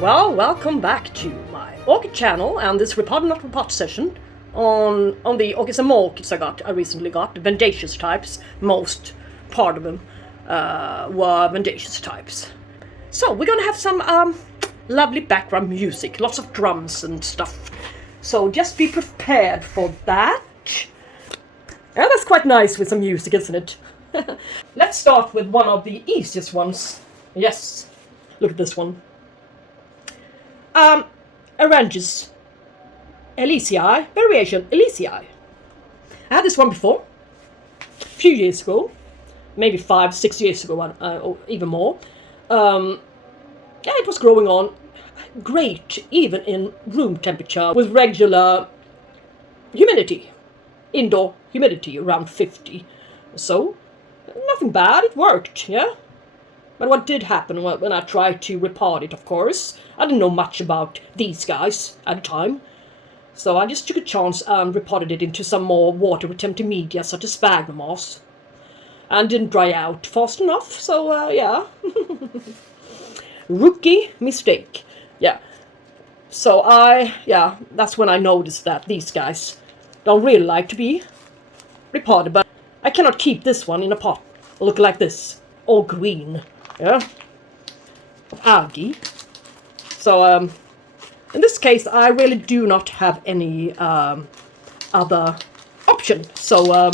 Well, welcome back to my orchid channel and this repot not repot session on the orchids and more orchids I recently got, the Vandaceous types. Most part of them were Vandaceous types. So we're gonna have some lovely background music, lots of drums and stuff. So just be prepared for that. Yeah, that's quite nice with some music, isn't it? Let's start with one of the easiest ones. Yes, look at this one. Aerangis, Elysiae, variation Elysiae. I had this one before, a few years ago, maybe 5-6 years ago, or even more. Yeah, it was growing on great, even in room temperature, with regular humidity, indoor humidity around 50 or so. Nothing bad, it worked, yeah. But what did happen when I tried to repot it, of course, I didn't know much about these guys at the time. So I just took a chance and repotted it into some more water-retentive media, such as sphagnum moss. And didn't dry out fast enough, so yeah. Rookie mistake. Yeah. So that's when I noticed that these guys don't really like to be repotted. But I cannot keep this one in a pot. Look like this, all green. Yeah, algae. So in this case, I really do not have any other option. So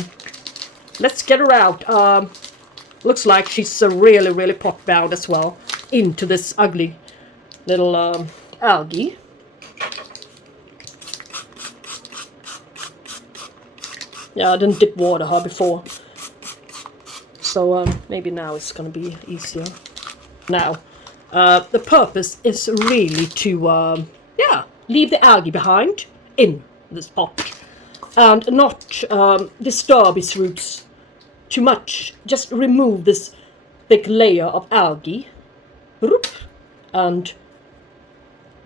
let's get her out. Looks like she's really pot bound as well into this ugly little algae. Yeah, I didn't dip water her before. So maybe now it's going to be easier. Now, the purpose is really to, leave the algae behind in this pot. And not disturb its roots too much. Just remove this thick layer of algae. And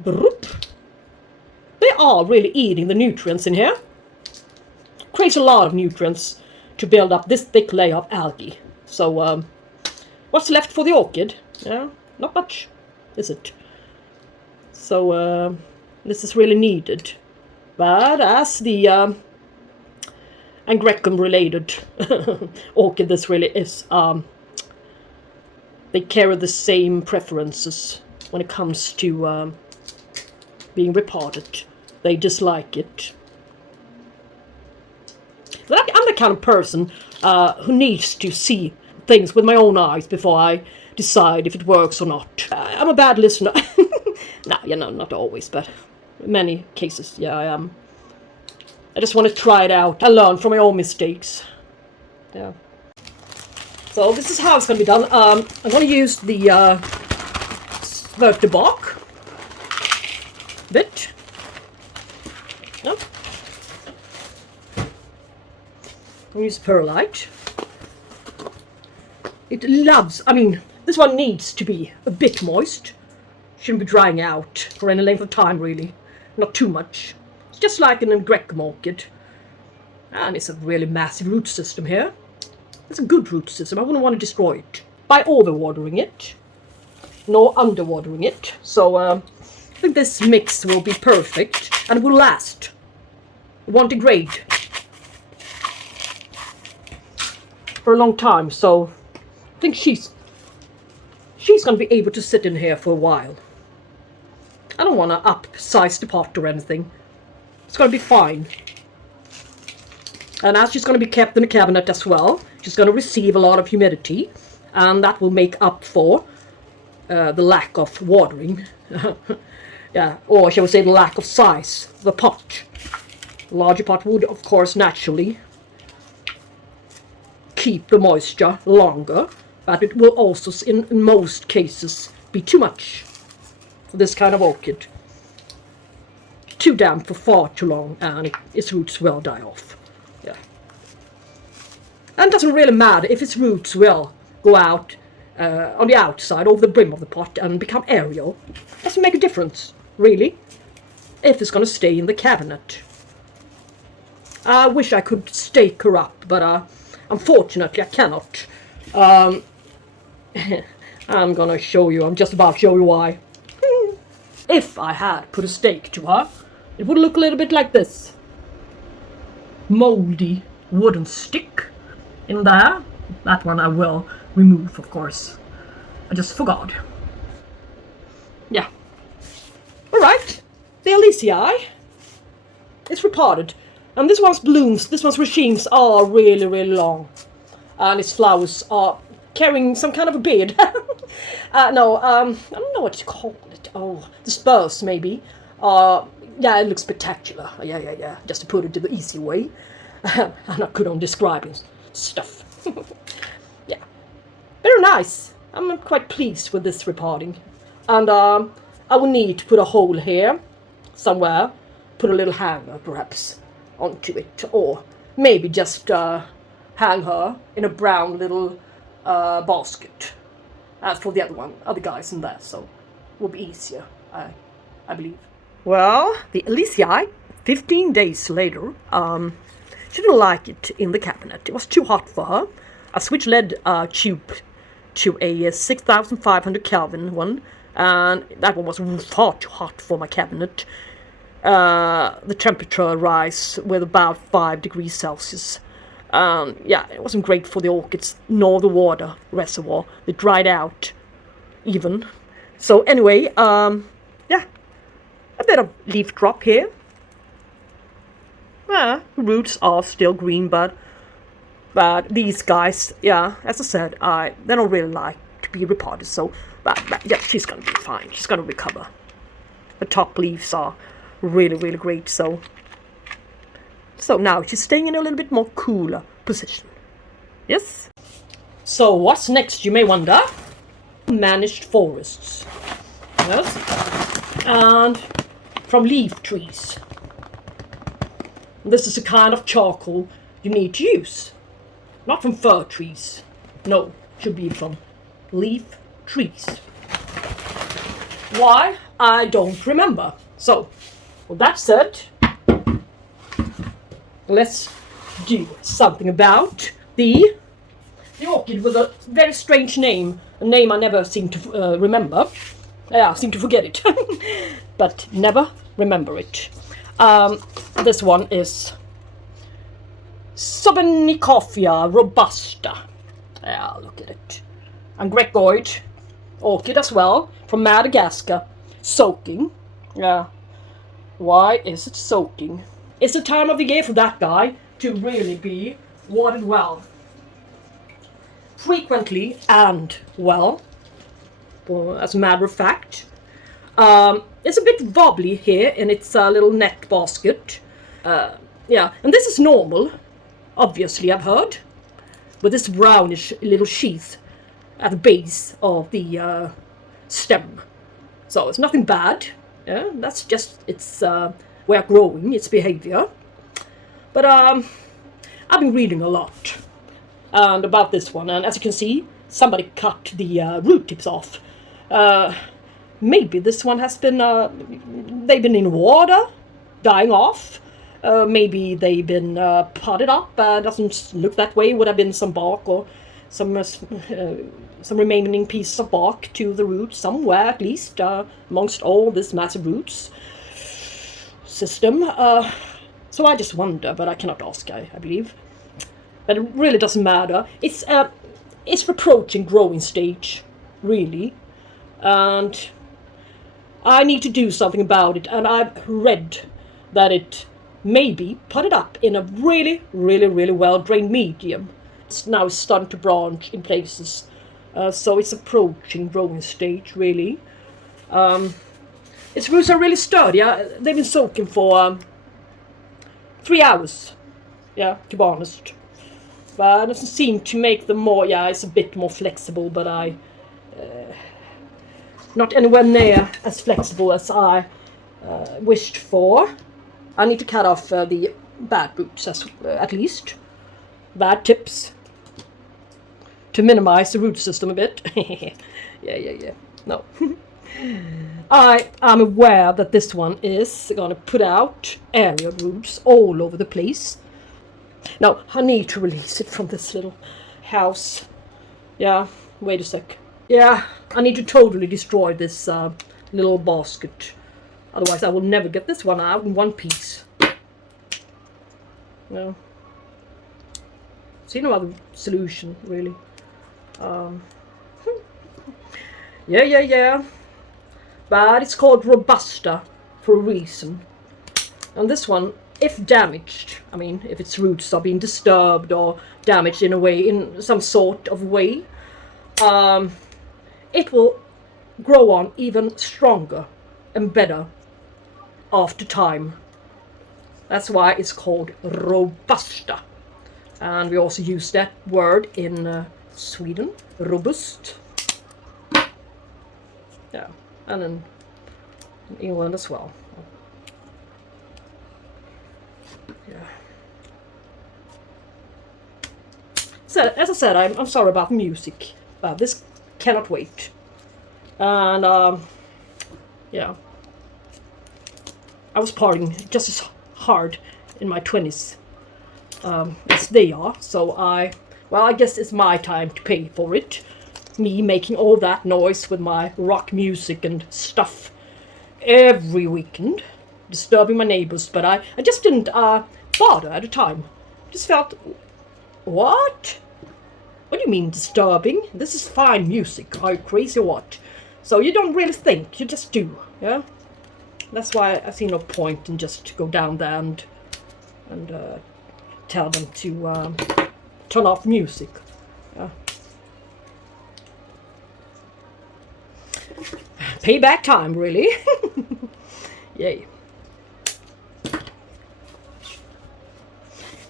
they are really eating the nutrients in here. Creates a lot of nutrients to build up this thick layer of algae. So, what's left for the orchid? Yeah, not much, is it? So, this is really needed. But as the Angrecum-related orchid, this really is, they carry the same preferences when it comes to being repotted. They dislike it. But I'm the kind of person who needs to see things with my own eyes before I decide if it works or not. I'm a bad listener. No, you know, not always, but in many cases, yeah, I am. I just want to try it out and learn from my own mistakes. Yeah. So this is how it's going to be done. I'm going to use the Schwerter bark bit. Yeah. I'll use perlite. It loves, this one needs to be a bit moist. Shouldn't be drying out for any length of time, really. Not too much. It's just like an Angrecum orchid. And it's a really massive root system here. It's a good root system. I wouldn't want to destroy it by overwatering it, nor underwatering it. So I think this mix will be perfect and will last. It won't degrade for a long time. So I think she's going to be able to sit in here for a while. I don't want to upsize the pot or anything. It's going to be fine. And as she's going to be kept in the cabinet as well, she's going to receive a lot of humidity, and that will make up for the lack of watering. Yeah, or shall we say the lack of size of the pot. A larger pot would, of course, naturally keep the moisture longer, but it will also, in most cases, be too much for this kind of orchid. Too damp for far too long, and its roots will die off. Yeah. And it doesn't really matter if its roots will go out on the outside, over the brim of the pot, and become aerial. Doesn't make a difference, really, if it's going to stay in the cabinet. I wish I could stake her up, but unfortunately I cannot. I'm gonna show you. I'm just about to show you why. if I had put a stake to her, it would look a little bit like this. Moldy wooden stick in there. That one I will remove, of course. I just forgot. Yeah. Alright. The Elysiae is repotted. And this one's blooms, this one's racemes are really, really long. And its flowers are carrying some kind of a beard. I don't know what to call it. Oh, the spurs maybe. Yeah, it looks spectacular. Yeah. Just to put it the easy way. I'm not good on describing stuff. Yeah. Very nice. I'm quite pleased with this repotting. And I will need to put a hole here somewhere. Put a little hanger perhaps onto it. Or maybe just hang her in a brown little basket. As for the other guys in there. So it will be easier, I believe. Well, the Elysiae, 15 days later, she didn't like it in the cabinet. It was too hot for her. I switched lead tube to a 6,500 Kelvin one, and that one was far too hot for my cabinet. The temperature rise with about 5 degrees Celsius. Yeah, it wasn't great for the orchids, nor the water reservoir. It dried out, even. So anyway, yeah, a bit of leaf drop here. Yeah, the roots are still green, but these guys, yeah, as I said, they don't really like to be repotted. So, but yeah, she's gonna be fine. She's gonna recover. The top leaves are really, really great. So now she's staying in a little bit more cooler position. Yes. So what's next, you may wonder? Managed forests. Yes. And from leaf trees. This is the kind of charcoal you need to use. Not from fir trees. No, should be from leaf trees. Why? I don't remember. So, with that said, let's do something about the orchid with a very strange name. A name I never seem to remember. Yeah, I seem to forget it. But never remember it. This one is Sobennikoffia robusta. Yeah, look at it. And Grecoid orchid as well, from Madagascar. Soaking. Yeah. Why is it soaking? It's the time of the year for that guy to really be watered well. Frequently and well. As a matter of fact. It's a bit wobbly here in its little net basket. Yeah, and this is normal, obviously, I've heard. With this brownish little sheath at the base of the stem. So it's nothing bad. Yeah, that's just its way of growing, its behavior. But I've been reading a lot and about this one, and as you can see, somebody cut the root tips off. Maybe this one has been, they've been in water, dying off. Maybe they've been potted up. Doesn't look that way. Would have been some bark or some remaining pieces of bark to the root somewhere, at least, amongst all this massive roots system. So I just wonder, but I cannot ask, I believe. But it really doesn't matter. It's approaching growing stage, really. And I need to do something about it. And I've read that it may be potted up in a really, really, really well-drained medium. It's now starting to branch in places. So it's approaching growing stage, really. Its roots are really sturdy. They've been soaking for 3 hours. Yeah, to be honest. But it doesn't seem to make them more, yeah, it's a bit more flexible, but not anywhere near as flexible as I wished for. I need to cut off the bad roots, at least. Bad tips. To minimize the root system a bit. Yeah. No. I am aware that this one is going to put out area roots all over the place. Now, I need to release it from this little house. Yeah, wait a sec. Yeah, I need to totally destroy this little basket Otherwise I will never get this one out in one piece. No. See no other solution really. Yeah. But it's called Robusta for a reason. And this one, if damaged, I mean, if its roots are being disturbed or damaged in a way, in some sort of way, it will grow on even stronger and better after time. That's why it's called Robusta. And we also use that word in Sweden, robust. Yeah, and in England as well. Yeah. So, as I said, I'm sorry about music. This cannot wait. And yeah, I was partying just as hard in my 20s as they are. So I guess it's my time to pay for it. Me making all that noise with my rock music and stuff every weekend, disturbing my neighbors, but I just didn't bother at the time. Just felt, what do you mean disturbing? This is fine music. Are you crazy or what? So you don't really think, you just do. Yeah, that's why I see no point in just go down there and tell them to turn off music. Yeah. Payback time, really. Yay.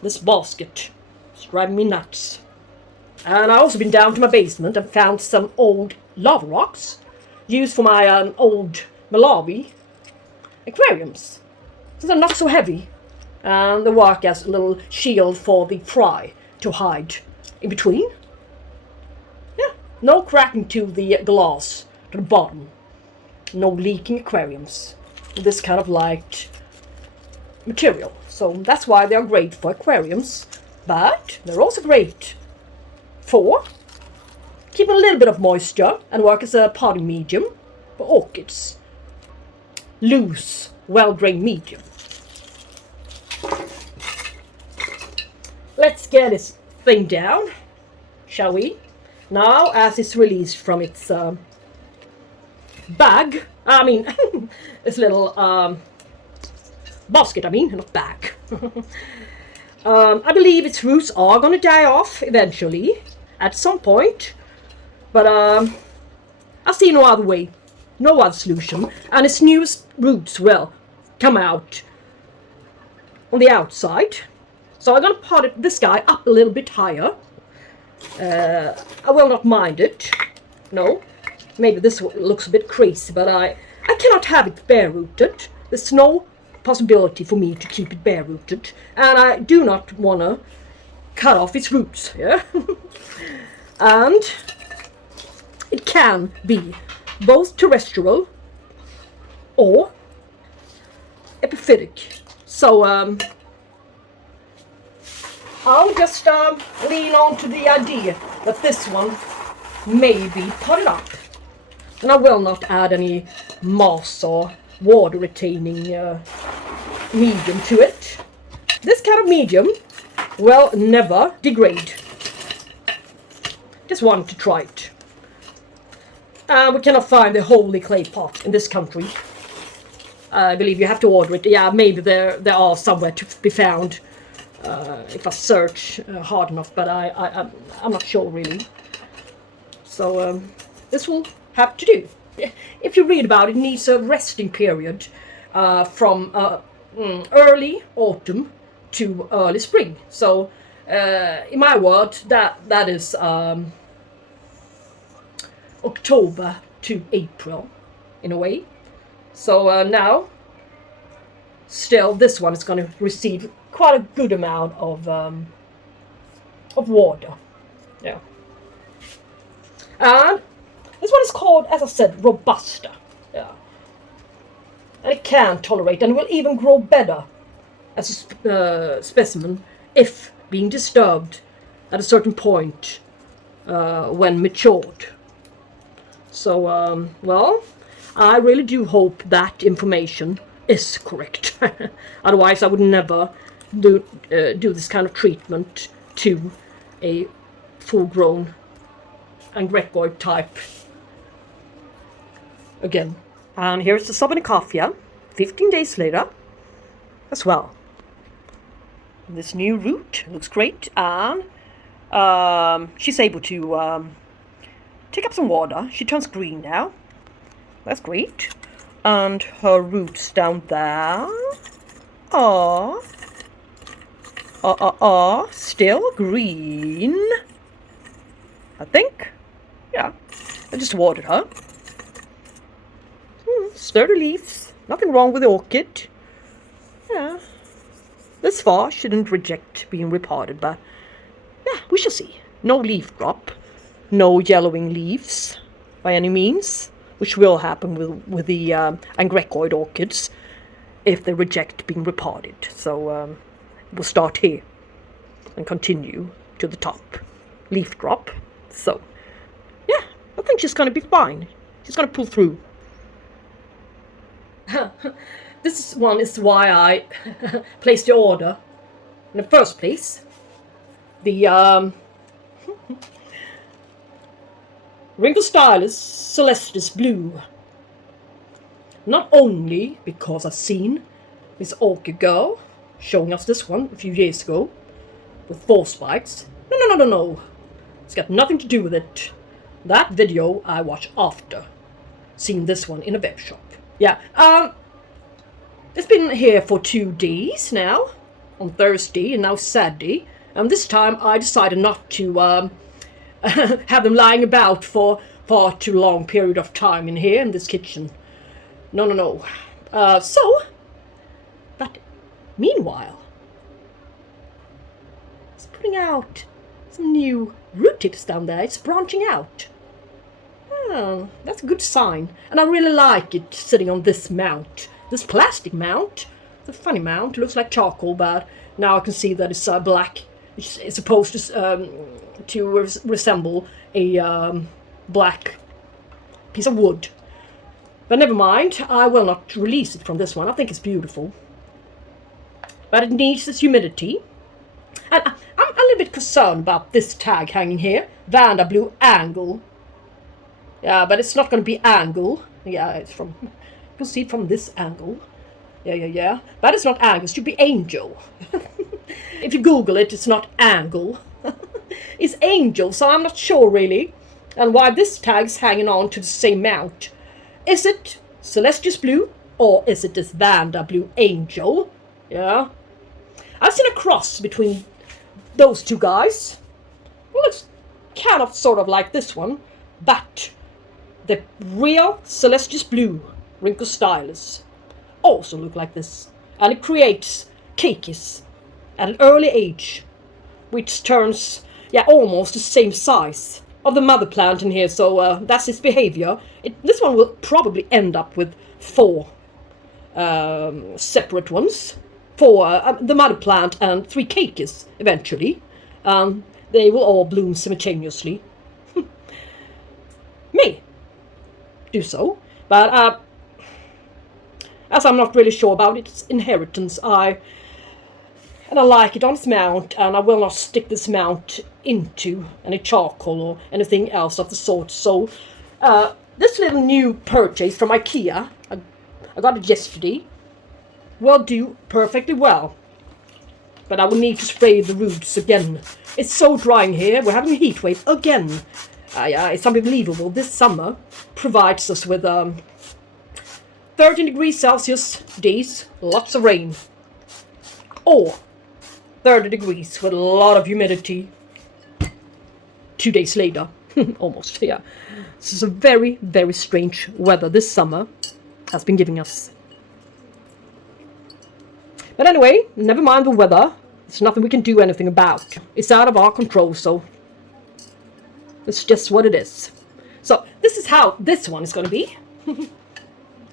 This basket is driving me nuts. And I also been down to my basement and found some old lava rocks used for my old Malawi aquariums. So they're not so heavy. And they work as a little shield for the fry to hide in between. Yeah, no cracking to the glass to the bottom. No leaking aquariums. This kind of light material. So that's why they are great for aquariums. But they're also great for keeping a little bit of moisture and work as a potting medium for orchids. Loose, well-drained medium. Let's get this thing down, shall we? Now, as it's released from its bag, I mean, this little basket, not bag. I believe its roots are going to die off eventually, at some point, but I see no other way, no other solution, and its newest roots will come out on the outside. So I'm going to pot this guy up a little bit higher. I will not mind it, no. Maybe this looks a bit crazy, but I cannot have it bare-rooted. There's no possibility for me to keep it bare-rooted. And I do not want to cut off its roots. Yeah? And it can be both terrestrial or epiphytic. So I'll just lean on to the idea that this one may be potted up. And I will not add any moss or water retaining medium to it. This kind of medium will never degrade. Just wanted to try it. We cannot find the holy clay pot in this country. I believe you have to order it. Yeah, maybe there are somewhere to be found if I search hard enough, but I'm not sure really. So this will have to do. If you read about it, it needs a resting period from early autumn to early spring. So in my word, that is October to April in a way. So now still this one is going to receive quite a good amount of water. Yeah. And this one is called, as I said, Robusta. Yeah. And it can tolerate and will even grow better as a specimen if being disturbed at a certain point when matured. So, well, I really do hope that information is correct. Otherwise I would never do this kind of treatment to a full-grown Angrecoid type again. And here's the Sobennikoffia 15 days later as well. This new root looks great, and she's able to take up some water. She turns green now. That's great. And her roots down there are still green, I think. Yeah, I just watered her. Sturdy leaves. Nothing wrong with the orchid. Yeah. This far, shouldn't reject being repotted, but yeah, we shall see. No leaf drop, no yellowing leaves by any means, which will happen with the Angrecoid orchids if they reject being repotted. So we'll start here and continue to the top. Leaf drop. So yeah, I think she's going to be fine. She's going to pull through. This one is why I placed the order in the first place. The Rhynchostylis Celestis Blue. Not only because I've seen this orchid girl showing us this one a few years ago with 4 spikes. No. It's got nothing to do with it. That video I watched after seeing this one in a web shop. Yeah, it's been here for 2 days now, on Thursday and now Saturday, and this time I decided not to have them lying about for far too long period of time in here in this kitchen. No. But meanwhile, it's putting out some new root tips down there. It's branching out. Oh, that's a good sign. And I really like it sitting on this mount. This plastic mount. It's a funny mount. It looks like charcoal, but now I can see that it's black. It's supposed to resemble a black piece of wood. But never mind. I will not release it from this one. I think it's beautiful. But it needs this humidity. And I'm a little bit concerned about this tag hanging here. Vanda Blue Angle. Yeah, but it's not going to be angle. Yeah, it's from... You can see it from this angle. Yeah. But it's not angle. It should be angel. If you Google it, it's not angle. It's angel, so I'm not sure really. And why this tag's hanging on to the same mount. Is it Celestis Blue? Or is it this Vanda Blue Angel? Yeah. I've seen a cross between those two guys. Well, it's kind of sort of like this one. But the real Celestis Blue Rhynchostylis also look like this. And it creates cakeys at an early age, which turns, almost the same size of the mother plant in here. So that's its behavior. This one will probably end up with 4 separate ones. 4 the mother plant and 3 cakeys eventually. They will all bloom simultaneously. May do so, but as I'm not really sure about its inheritance, I like it on its mount, and I will not stick this mount into any charcoal or anything else of the sort. So this little new purchase from IKEA, I got it yesterday, will do perfectly well. But I will need to spray the roots again. It's so dry in here. We're having a heat wave again. It's unbelievable. This summer provides us with 13 degrees Celsius days, lots of rain. Or 30 degrees with a lot of humidity 2 days later. Almost, yeah. This is a very, very strange weather this summer has been giving us. But anyway, never mind the weather. It's nothing we can do anything about. It's out of our control, so it's just what it is. So this is how this one is going to be.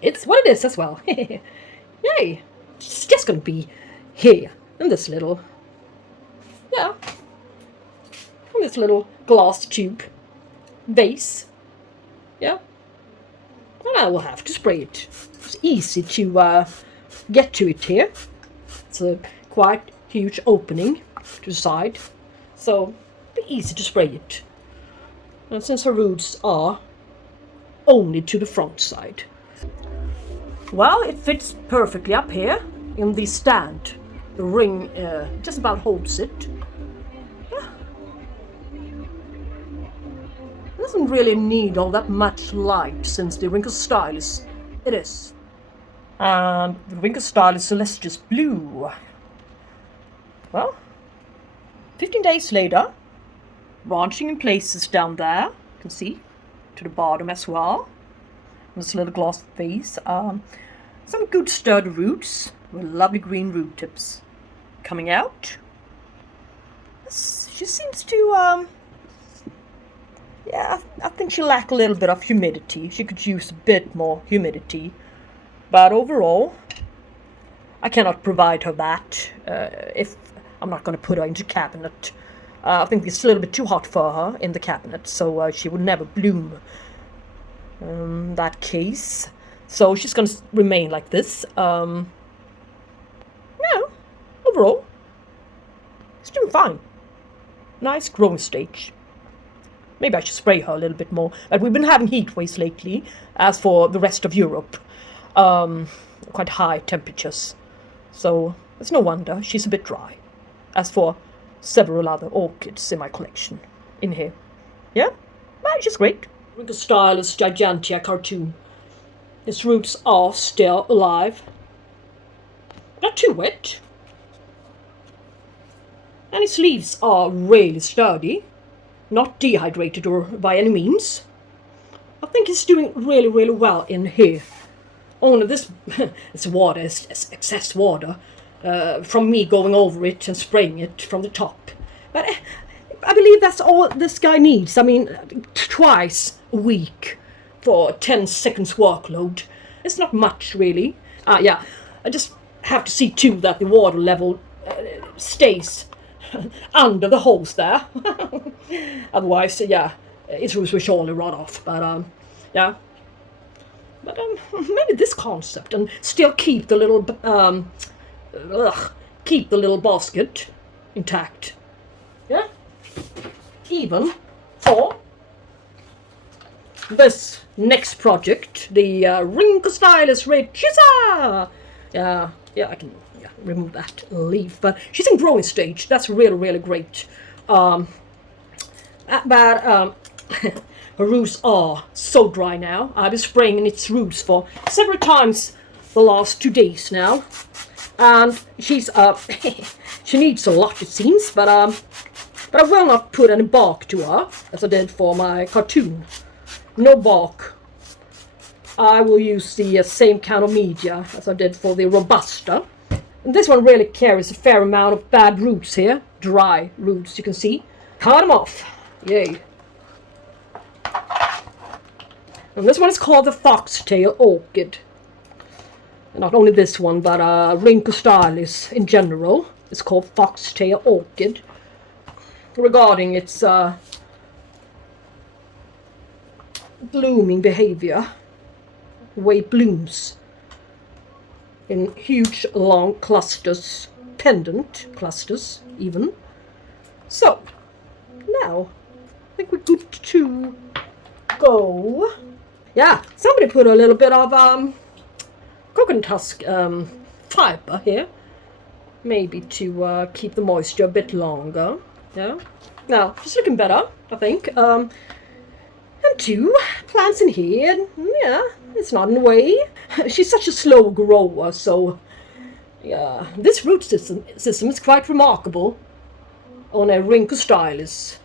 It's what it is as well. Yay! It's just going to be here in this little, in this little glass tube vase. Yeah. And I will have to spray it. It's easy to get to it here. It's a quite huge opening to the side, so it'll be easy to spray it. And since her roots are only to the front side. Well, it fits perfectly up here in the stand. The ring just about holds it. Yeah. It doesn't really need all that much light since the Rhynchostylis it is. And the Rhynchostylis Celestis Blue. Well, 15 days later, branching in places down there, you can see, to the bottom as well. This little glass vase. Some good sturdy roots with lovely green root tips coming out. She seems to, yeah, I think she lacks a little bit of humidity. She could use a bit more humidity. But overall, I cannot provide her that if I'm not going to put her into cabinet. I think it's a little bit too hot for her in the cabinet, so she would never bloom that case. So she's going to remain like this. Yeah, overall, it's doing fine. Nice growing stage. Maybe I should spray her a little bit more. But we've been having heat waves lately, as for the rest of Europe. Quite high temperatures. So it's no wonder she's a bit dry. As for several other orchids in my collection in here. Yeah, well, she's great. Rhynchostylis gigantea cartoon. His roots are still alive. Not too wet. And his leaves are really sturdy. Not dehydrated or by any means. I think he's doing really, really well in here. Only this it's water, it's excess water from me going over it and spraying it from the top. But I believe that's all this guy needs. I mean, twice a week for 10 seconds workload. It's not much, really. Yeah, I just have to see too that the water level stays under the holes there. Otherwise, yeah, its roots will surely rot off. But yeah. But maybe this concept and still keep the little basket intact. Yeah, even for this next project, the Rhynchostylis Retusa. Yeah, I can remove that leaf, but she's in growing stage. That's really, really great. Her roots are so dry now. I've been spraying its roots for several times the last 2 days now, and she's she needs a lot, it seems. But I will not put any bark to her as I did for my cartoon. No bark. I will use the same kind of media as I did for the Robusta. And this one really carries a fair amount of bad roots here, dry roots. You can see. Cut them off. Yay. And this one is called the foxtail orchid. And not only this one, but Rhynchostylis in general is called foxtail orchid. Regarding its blooming behavior, the way it blooms in huge long clusters, pendant clusters even. So, now I think we're good to go. Yeah, somebody put a little bit of coconut husk fiber here, maybe to keep the moisture a bit longer. Yeah, now she's looking better, I think. And 2 plants in here. Yeah, it's not in the way. She's such a slow grower, so yeah, this root system is quite remarkable on a Rhynchostylis.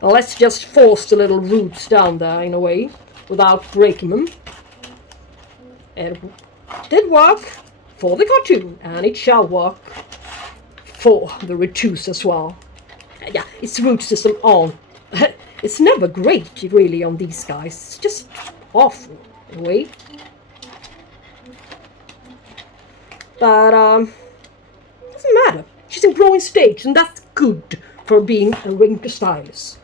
Let's just force the little roots down there in a way without breaking them. It did work for the cartoon, and it shall work for the Retusa as well. Yeah, its root system on. It's never great, really, on these guys. It's just awful in a way. But doesn't matter. She's in growing stage, and that's good for being a Rhynchostylis.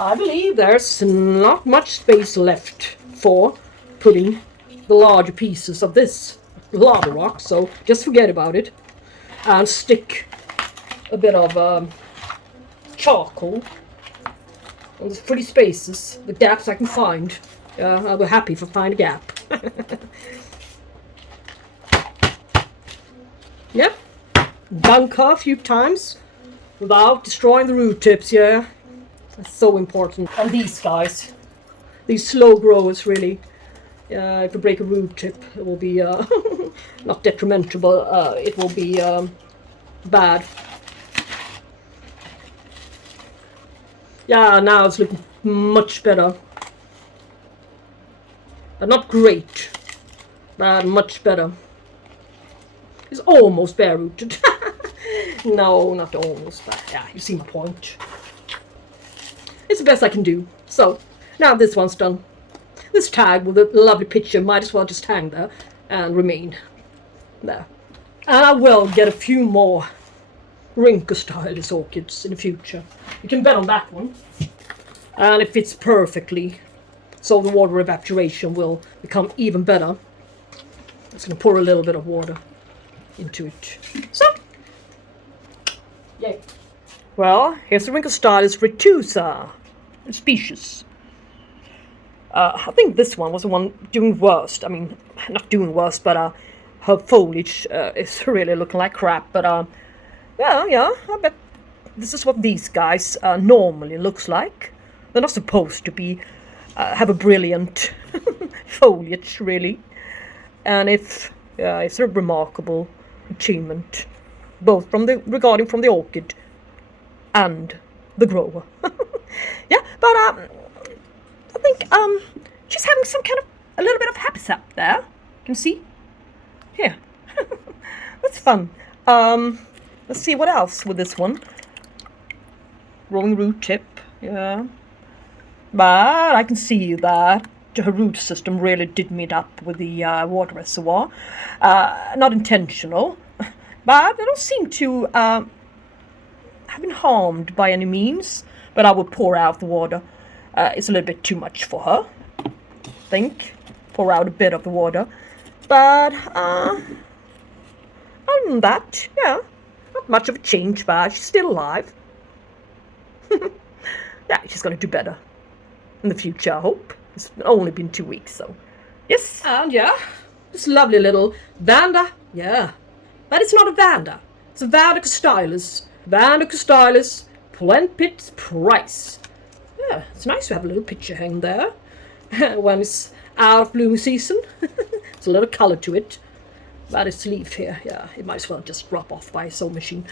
I believe there's not much space left for putting the larger pieces of this lava rock, so just forget about it and stick a bit of charcoal on the pretty spaces, the gaps I can find. I'll be happy if I find a gap. Yep, dunk her a few times without destroying the root tips, yeah. That's so important. And these guys, these slow growers, really. If you break a root tip, it will be not detrimental, but it will be bad. Yeah, now it's looking much better. But not great, but much better. It's almost bare rooted. No, not almost, but yeah, you see my point. It's the best I can do. So, now this one's done. This tag with a lovely picture might as well just hang there and remain there. And I will get a few more Rhynchostylis orchids in the future. You can bet on that one. And it fits perfectly, so the water evaporation will become even better. I'm just going to pour a little bit of water into it. So, yay. Well, here's the Rhynchostylis Retusa species. I think this one was the one doing worst. I mean, not doing worst, but her foliage is really looking like crap. But yeah, I bet this is what these guys normally looks like. They're not supposed to be have a brilliant foliage, really. And it's a remarkable achievement, both regarding from the orchid and the grower. Yeah, but I think she's having some kind of a little bit of habitat there. You can see here. That's fun. Let's see what else with this one. Growing root tip, yeah. But I can see that her root system really did meet up with the water reservoir. Not intentional, but they don't seem to have been harmed by any means. But I will pour out the water. It's a little bit too much for her, I think. Pour out a bit of the water. But other than that, yeah, not much of a change, but she's still alive. Yeah, she's going to do better in the future, I hope. It's only been 2 weeks, so yes. And yeah, this lovely little Vanda, yeah. But it's not a Vanda. It's a Japonicus. Japonicus, Ploenpit price. Yeah, it's nice to have a little picture hang there when it's out of blooming season. It's a little colour to it. But its leaf here, yeah, it might as well just drop off by a sewing machine.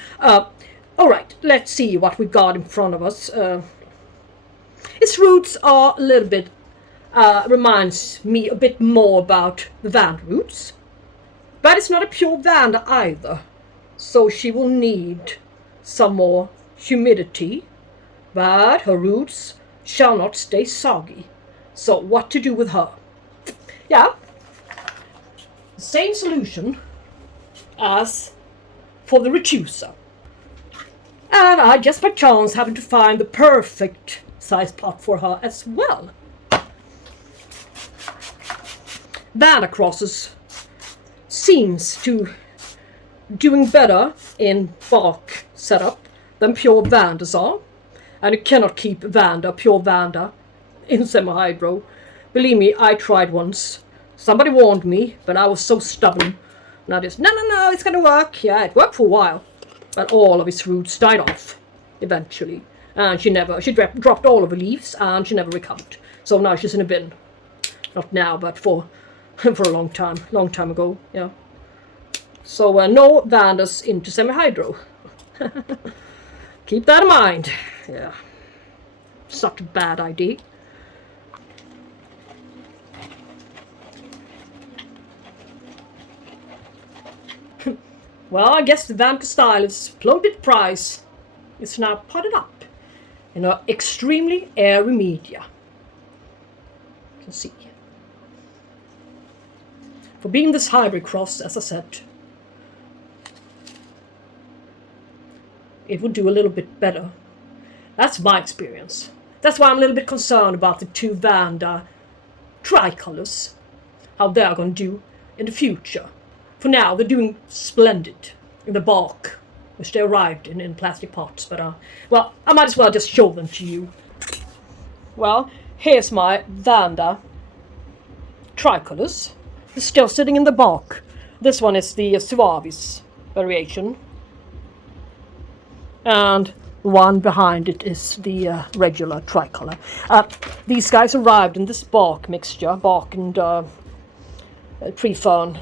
Alright, let's see what we've got in front of us. Its roots are a little bit, reminds me a bit more about the Vanda roots. But it's not a pure Vanda either. So she will need some more humidity. But her roots shall not stay soggy. So what to do with her? Yeah, the same solution as for the Retusa. And I just by chance happened to find the perfect size pot for her as well. Vanda crosses seems to doing better in bark setup than pure Vandas are. And you cannot keep pure Vanda, in semi-hydro. Believe me, I tried once. Somebody warned me, but I was so stubborn. And I just, no, it's going to work. Yeah, it worked for a while. But all of its roots died off, eventually. And she dropped all of her leaves, and she never recovered. So now she's in a bin. Not now, but for a long time ago, yeah. So no Vandas into semi-hydro. Keep that in mind. Yeah, such a bad idea. Well, I guess the Rhynchostylis Ploenpit prize is now potted up in an extremely airy media. You can see. For being this hybrid cross, as I said, it would do a little bit better. That's my experience. That's why I'm a little bit concerned about the two Vanda tricolors, how they're going to do in the future. For now, they're doing splendid in the bark, which they arrived in plastic pots. But, well, I might as well just show them to you. Well, here's my Vanda tricolors. They're still sitting in the bark. This one is the Suavis variation. And the one behind it is the regular tricolor. These guys arrived in this bark mixture, bark and tree fern.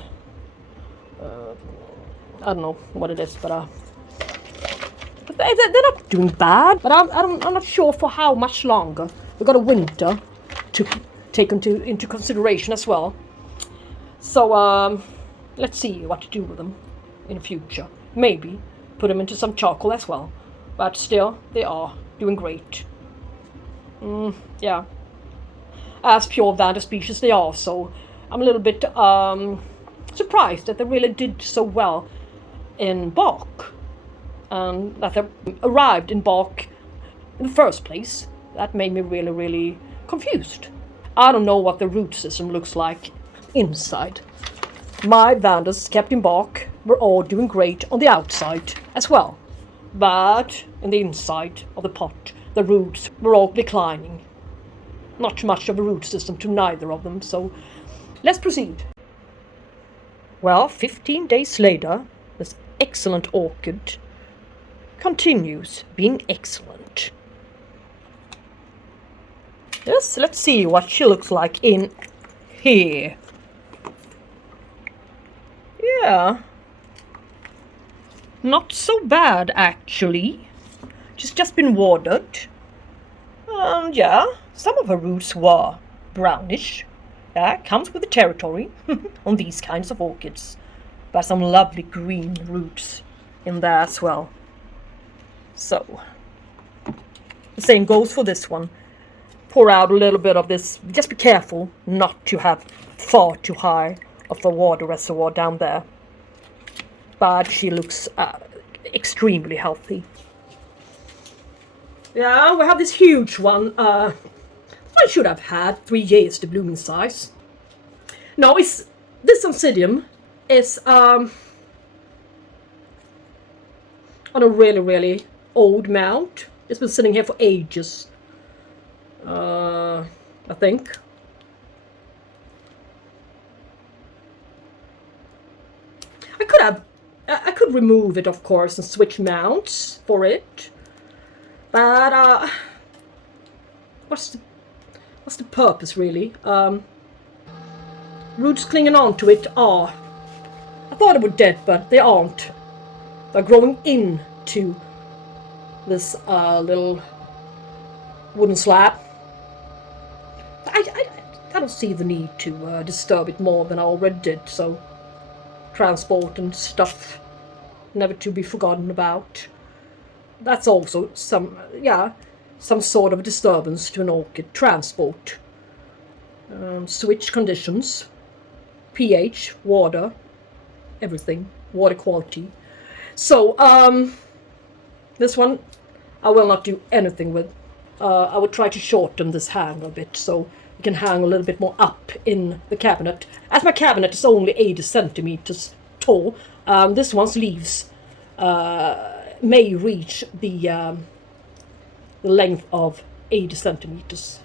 I don't know what it is, but they're not doing bad. But I'm not sure for how much longer. We've got a winter to take into consideration as well. So let's see what to do with them in the future. Maybe put them into some charcoal as well. But still, they are doing great. Yeah. As pure Vanda species they are, so I'm a little bit surprised that they really did so well in bark. And that they arrived in bark in the first place. That made me really, really confused. I don't know what the root system looks like inside. My Vandas kept in bark were all doing great on the outside as well. But in the inside of the pot, the roots were all declining. Not much of a root system to neither of them, so let's proceed. Well, 15 days later, this excellent orchid continues being excellent. Yes, let's see what she looks like in here. Yeah. Not so bad, actually. She's just been watered. And yeah, some of her roots were brownish. Yeah, comes with the territory on these kinds of orchids. But some lovely green roots in there as well. So, the same goes for this one. Pour out a little bit of this. Just be careful not to have far too high of a water reservoir down there. But she looks extremely healthy. Yeah, we have this huge one. I should have had 3 years to bloom in size. No, this Oncidium is on a really, really old mount. It's been sitting here for ages. I think. I could remove it, of course, and switch mounts for it. But what's the purpose, really? Roots clinging onto it are. I thought they were dead, but they aren't. They're growing into this little wooden slab. I don't see the need to disturb it more than I already did. So, transport and stuff, never to be forgotten about. That's also some sort of disturbance to an orchid. Transport, switch conditions, pH, water, everything, water quality. So this one I will not do anything with. I would try to shorten this hang a bit so you can hang a little bit more up in the cabinet. As my cabinet is only 80 centimeters tall, this one's leaves may reach the length of 80 centimeters.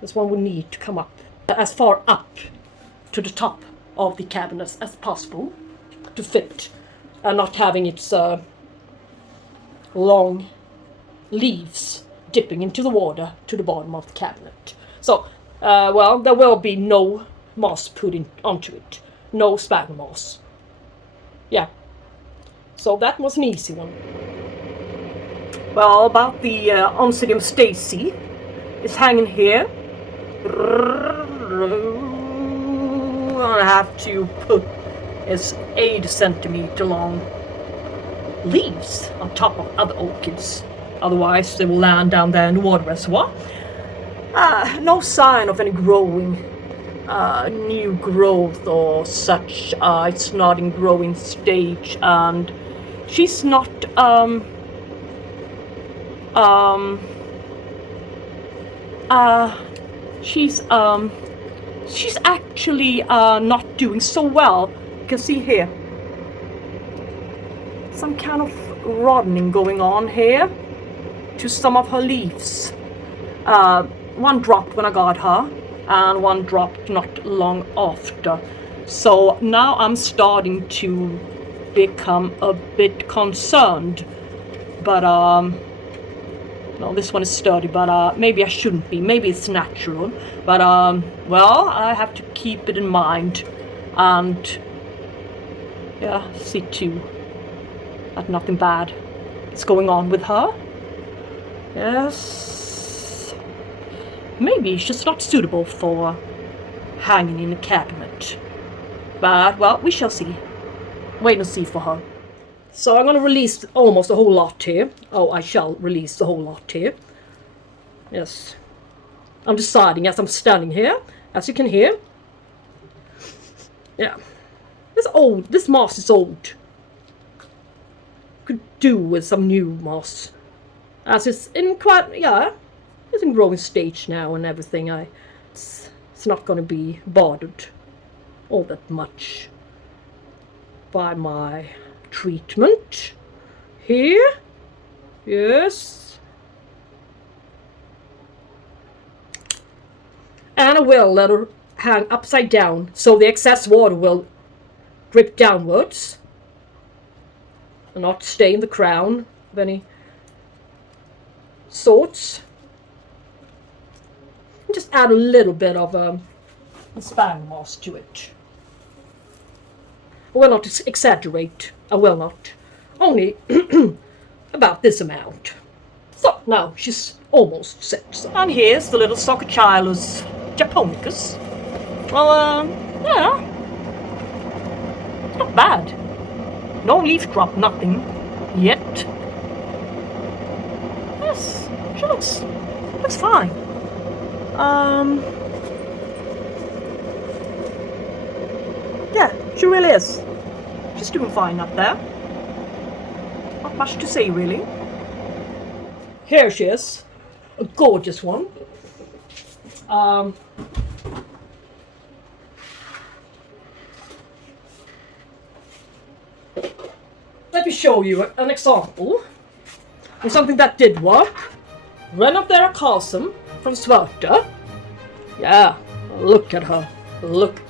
This one will need to come up as far up to the top of the cabinet as possible to fit, and not having its long leaves dipping into the water to the bottom of the cabinet. So, well, there will be no moss put onto it. No sphagnum moss. Yeah. So that was an easy one. Well, about the Oncidium Stacyi, it's hanging here. I have to put its 8 centimeter long leaves on top of other orchids. Otherwise, they will land down there in the water reservoir. No sign of any growing, new growth or such. It's not in growing stage, and she's not she's actually not doing so well. You can see here some kind of rotting going on here to some of her leaves. One dropped when I got her, and one dropped not long after. So now I'm starting to become a bit concerned. But no, this one is sturdy, but maybe I shouldn't be. Maybe it's natural. But well, I have to keep it in mind and yeah, see to that nothing bad is going on with her. Yes, maybe she's not suitable for hanging in a cabinet. But well, we shall see. Wait and see for her. So I'm going to release almost a whole lot here. Oh, I shall release the whole lot here. Yes. I'm deciding as I'm standing here, as you can hear. Yeah. This old, this moss is old. Could do with some new moss. As it's in quite, yeah, it's in growing stage now and everything. It's not going to be bothered all that much by my treatment here. Yes, and I will let her hang upside down so the excess water will drip downwards and not stay in the crown of any sorts. And just add a little bit of sphagnum moss to it. I will not exaggerate. I will not. Only about this amount. So now she's almost set. And here's the little Stacyi Japonicus. Well, yeah, not bad. No leaf drop, nothing yet. Yes, she looks fine. Yeah, she really is. She's doing fine up there. Not much to say, really. Here she is. A gorgeous one. Let me show you an example of something that did work. Renantanda from Schwerter. Yeah, look at her. Look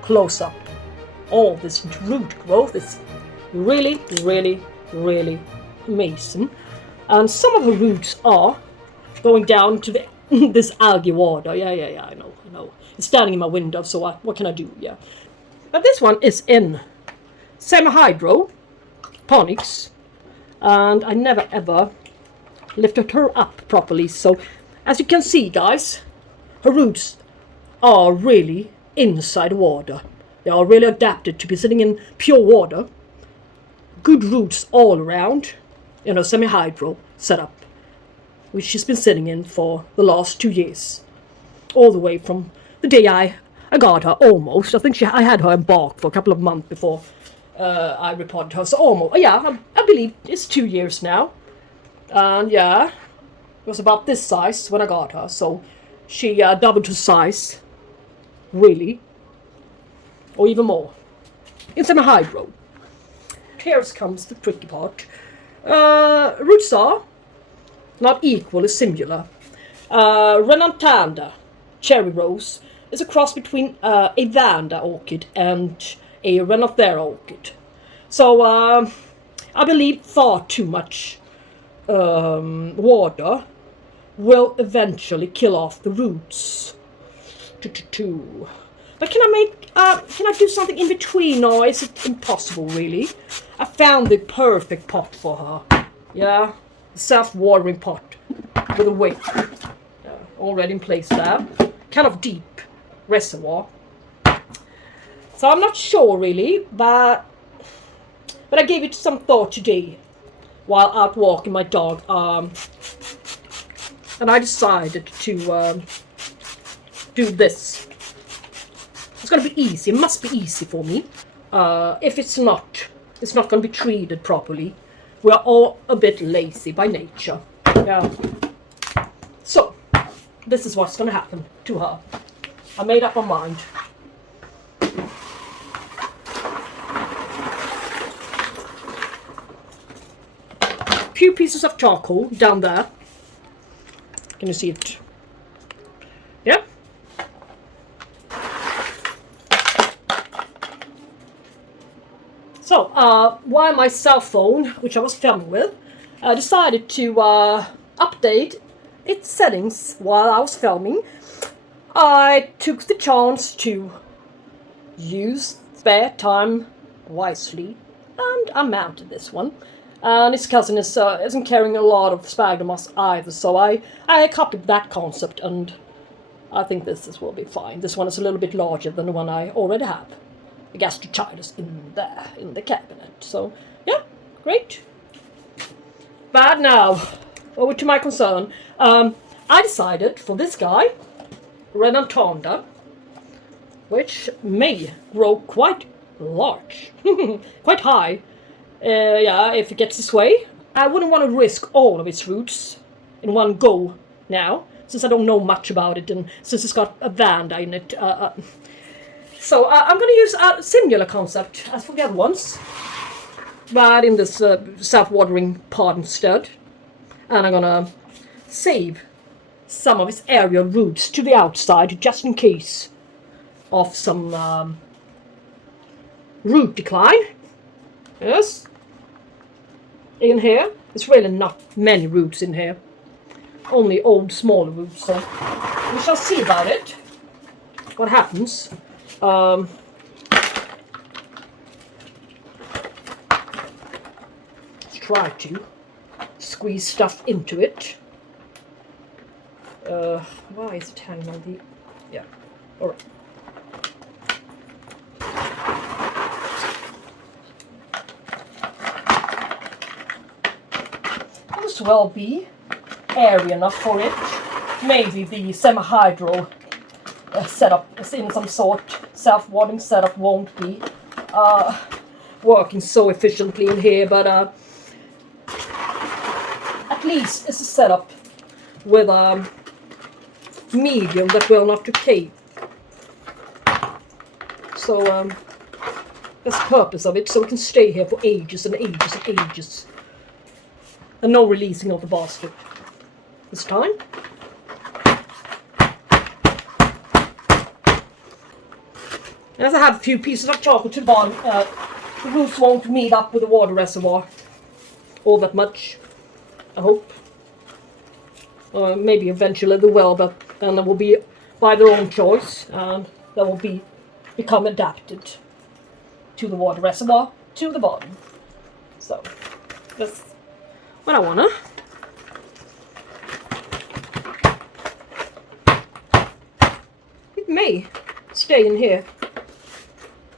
close up. All this root growth is really, really, really amazing. And some of her roots are going down to the this algae water. Yeah, I know. It's standing in my window, so what can I do? Yeah. But this one is in semi-hydroponics, and I never ever lifted her up properly. So, as you can see, guys, her roots are really inside water. They are really adapted to be sitting in pure water. Good roots all around, semi-hydro setup, which she's been sitting in for the last 2 years. All the way from the day I got her, almost. I think I had her in bark for a couple of months before I repotted her. So almost, yeah, I believe it's 2 years now. And yeah, it was about this size when I got her. So she doubled her size, really. Or even more. In semi-hydro. Here comes the tricky part. Roots are not equally similar. Renantanda cherry rose is a cross between a Vanda orchid and a Renantanda orchid. So I believe far too much water will eventually kill off the roots. But can I do something in between, or is it impossible, really? I found the perfect pot for her. Yeah, self-watering pot with a wick. Already in place there. Kind of deep reservoir. So I'm not sure, really, but I gave it some thought today while out walking my dog. And I decided to do this. It's going to be easy. It must be easy for me. If it's not going to be treated properly. We are all a bit lazy by nature. Yeah. So, this is what's gonna happen to her. I made up my mind. A few pieces of charcoal down there. Can you see it? Yeah. So, while my cell phone, which I was filming with, decided to update its settings while I was filming, I took the chance to use spare time wisely, and I mounted this one. And his cousin isn't carrying a lot of sphagnum moss either, so I copied that concept, and I think this will be fine. This one is a little bit larger than the one I already have. The Gastrochilus in there, in the cabinet. So, yeah, great. But now, over to my concern. I decided for this guy, Renantanda, which may grow quite large, quite high. Yeah, if it gets this way. I wouldn't want to risk all of its roots in one go now, since I don't know much about it, and since it's got a Vanda in it. So I'm going to use a similar concept as for the other ones, but in this self-watering pot instead. And I'm going to save some of its aerial roots to the outside, just in case of some root decline. Yes. In here, there's really not many roots in here. Only old, smaller roots, so we shall see about it. What happens. Let's try to squeeze stuff into it. Why is it hanging on the... Yeah, alright. As well be airy enough for it. Maybe the semi-hydro setup is in some sort. Self-watering setup won't be working so efficiently in here, but at least it's a setup with a medium that will not decay. So that's the purpose of it, so it can stay here for ages and ages and ages. And no releasing of the basket this time. As I have a few pieces of chocolate to the bottom, the roots won't meet up with the water reservoir all that much, I hope. Maybe eventually they will, but then they will be by their own choice, and they will become adapted to the water reservoir, to the bottom. So, that's what I wanna. It may stay in here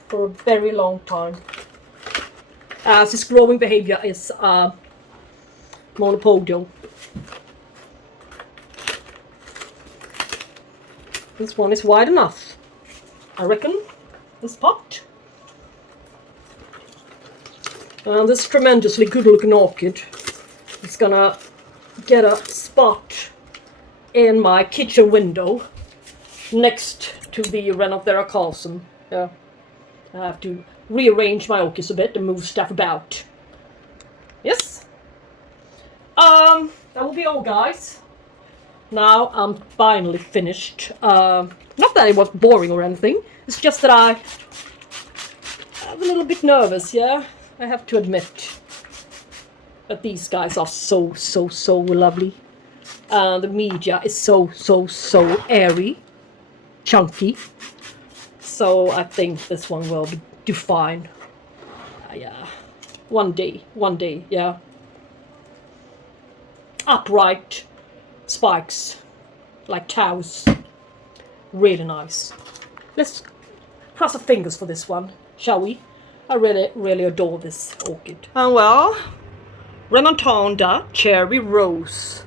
for a very long time, as its growing behavior is monopodial. This one is wide enough, I reckon, this pot. And this tremendously good looking orchid is gonna get a spot in my kitchen window next to the Renantanda Åkessons. Yeah. I have to rearrange my orchids a bit and move stuff about. Yes. That will be all, guys. Now I'm finally finished. Not that it was boring or anything. It's just that I'm a little bit nervous, yeah? I have to admit. But these guys are so lovely. The media is so airy, chunky. So I think this one will do fine. Yeah, one day, yeah. Upright spikes, like cows. Really nice. Let's cross our fingers for this one, shall we? I really adore this orchid. And well, Renantanda Cherry Rose.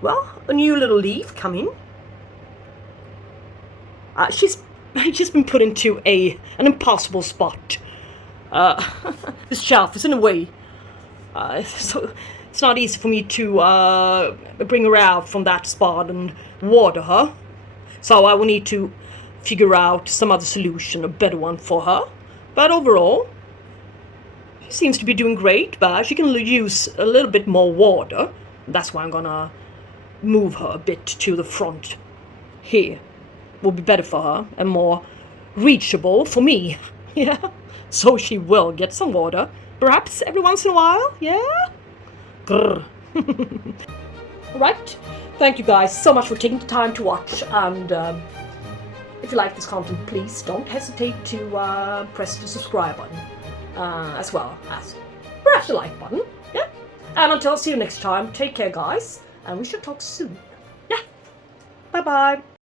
Well, a new little leaf coming. She's been put into an impossible spot. This shelf is in a way. So it's not easy for me to bring her out from that spot and water her. So I will need to figure out some other solution, a better one for her. But overall, she seems to be doing great, but she can use a little bit more water. That's why I'm gonna move her a bit to the front here. Will be better for her and more reachable for me. Yeah, so she will get some water, perhaps every once in a while. Yeah. Grr. Right. Thank you guys so much for taking the time to watch, and if you like this content, please don't hesitate to press the subscribe button, as well as perhaps the like button. Yeah. And until I see you next time, take care, guys, and we should talk soon. Yeah. Bye bye.